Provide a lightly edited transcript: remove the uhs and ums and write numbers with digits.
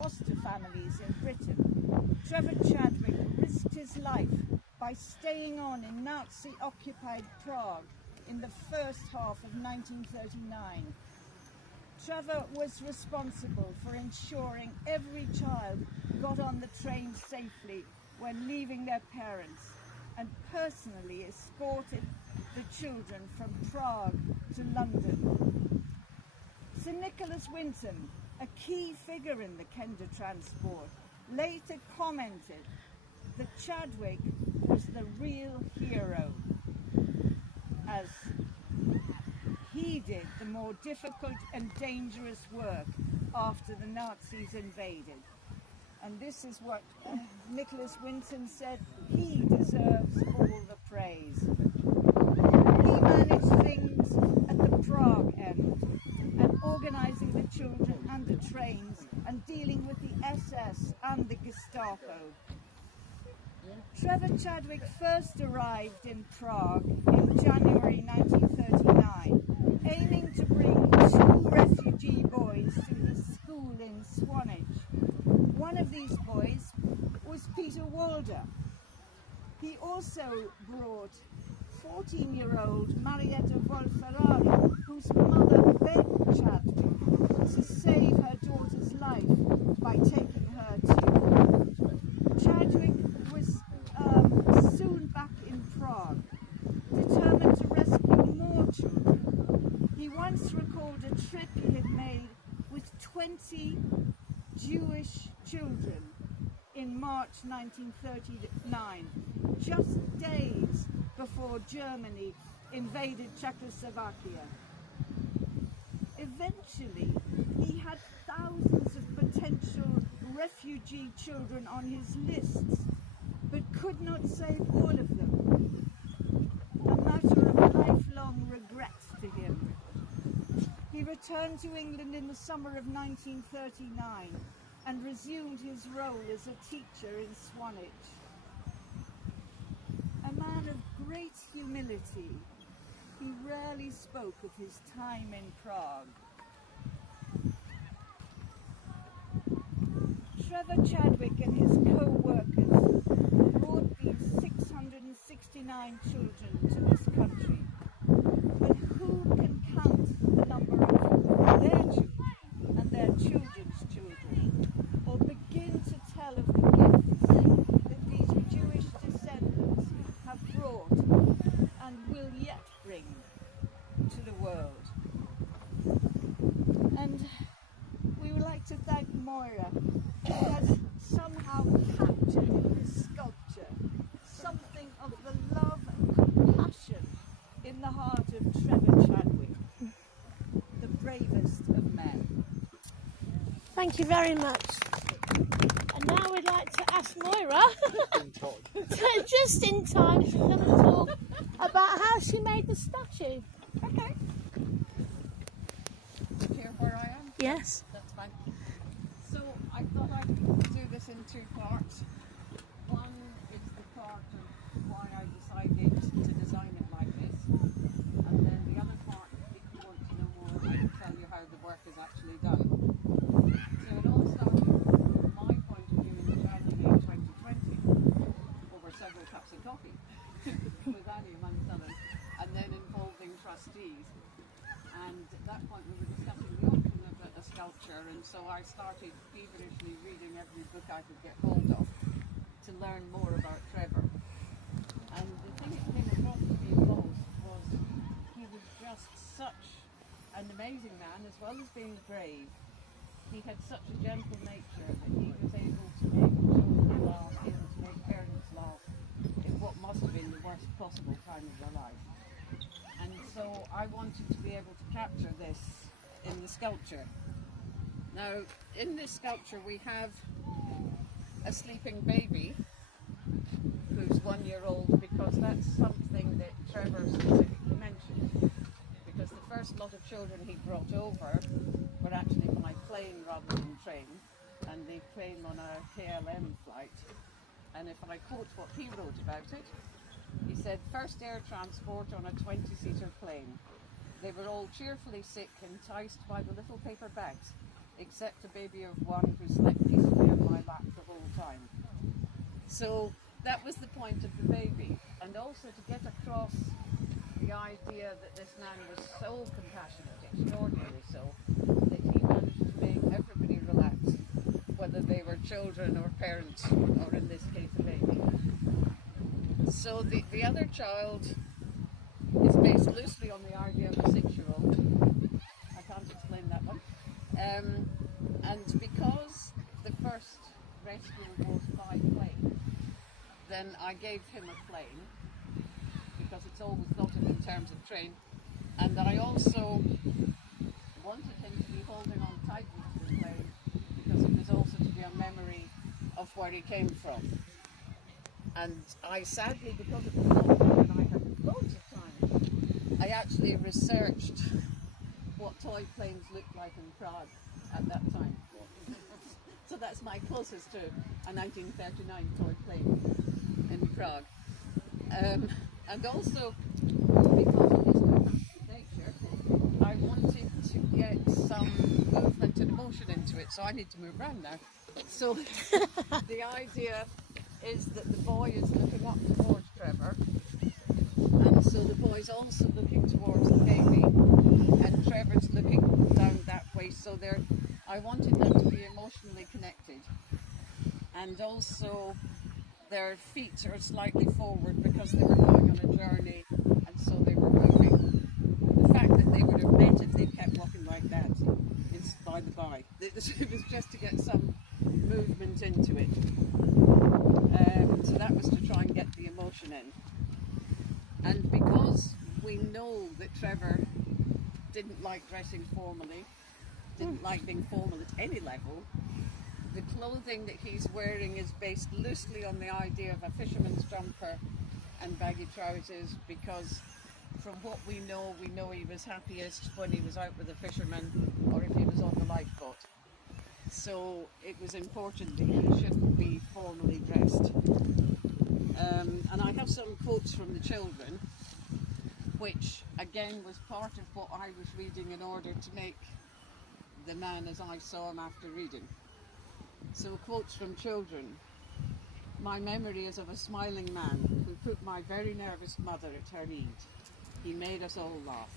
foster families in Britain, Trevor Chadwick risked his life by staying on in Nazi-occupied Prague in the first half of 1939. Trevor was responsible for ensuring every child got on the train safely when leaving their parents, and personally escorted the children from Prague to London. Sir Nicholas Winton, a key figure in the Kenda transport, later commented that Chadwick was the real hero, as he did the more difficult and dangerous work after the Nazis invaded. And this is what Nicholas Winton said: he deserves all the praise. He managed things at the Prague end, and organising the children and the trains, and dealing with the SS and the Gestapo. Trevor Chadwick first arrived in Prague in January 1939, aiming to bring 2 refugee boys to his school in Swanage. One of these boys was Peter Walder. He also brought 14-year-old Marietta Wolferari, whose mother begged Chadwick to save her daughter's life by taking her too. Chadwick was soon back in Prague, determined to rescue more children. He once recalled a trip he had made with 20 Jewish children in March 1939, just days before Germany invaded Czechoslovakia. Eventually, he had thousands of potential refugee children on his lists, but could not save all of them. A matter of lifelong regret to him. He returned to England in the summer of 1939 and resumed his role as a teacher in Swanage. A man of great humility, he rarely spoke of his time in Prague. Trevor Chadwick and his co-workers brought these 669 children to this country. But who can count the number of their children and their children's children, or begin to tell of the gifts that these Jewish descendants have brought and will yet bring to the world? And we would like to thank Moira, who has somehow captured in this sculpture something of the love and compassion in the heart of Trevor Chadwick, the bravest of men. Thank you very much. And now we'd like to ask Moira, just in time, she's going to talk about how she made the statue. Okay. Here where I am? Yes. That's fine. So I thought I'd do this in 2 parts. One is the part of why I decided to design it like this. And then the other part, if you want to know more, I will tell you how the work is actually done. So it all started from my point of view in January 2020 over several cups of coffee with Annie amongst others, and then involving trustees. And at that point we were discussing the option of a sculpture, and so I started feverishly reading every book I could get hold of to learn more about Trevor. And the thing that came across to me most was he was just such an amazing man, as well as being brave. He had such a gentle nature that he was able to make children laugh, able to make parents laugh in what must have been the worst possible time of their life. And so I wanted to be able to capture this in the sculpture. Now, in this sculpture we have a sleeping baby who's 1 year old, because that's something that Trevor specifically mentioned. Because the first lot of children he brought over were actually by plane rather than train, and they came on a KLM flight. And if I quote what he wrote about it, he said, "First air transport on a 20-seater plane. They were all cheerfully sick, enticed by the little paper bags. except a baby of one who slept peacefully on my lap the whole time. So that was the point of the baby, and also to get across the idea that this man was so compassionate, extraordinarily so, that he managed to make everybody relax, whether they were children or parents, or in this case a baby. So the other child is based loosely on the idea of a 6-year-old. I can't explain that one. And because the first rescue was by plane, then I gave him a plane, because it's always thought of in terms of train, and I also wanted him to be holding on tightly to the plane, because it was also to be a memory of where he came from. And I sadly, because it was lockdown and I had loads of time, I actually researched what toy planes looked like in Prague at that time. So that's my closest to a 1939 toy plane in Prague. And also, because of his nature, I wanted to get some movement and emotion into it, so I need to move around now. So the idea is that the boy is looking up towards Trevor, and so the boy's also looking towards the baby, and Trevor's looking down that way, so I wanted them to be emotionally connected. And also their feet are slightly forward because they were going on a journey, and so they were moving. The fact that they would have met if they kept walking like that is by the by. It was just to get some movement into it. So that was to try and get the emotion in. And because we know that Trevor didn't like dressing formally, didn't like being formal at any level, the clothing that he's wearing is based loosely on the idea of a fisherman's jumper and baggy trousers, because from what we know he was happiest when he was out with a fisherman or if he was on the lifeboat. So it was important that he shouldn't be formally dressed. And I have some quotes from the children, which again was part of what I was reading in order to make the man as I saw him after reading. So quotes from children. My memory is of a smiling man who put my very nervous mother at her ease. He made us all laugh.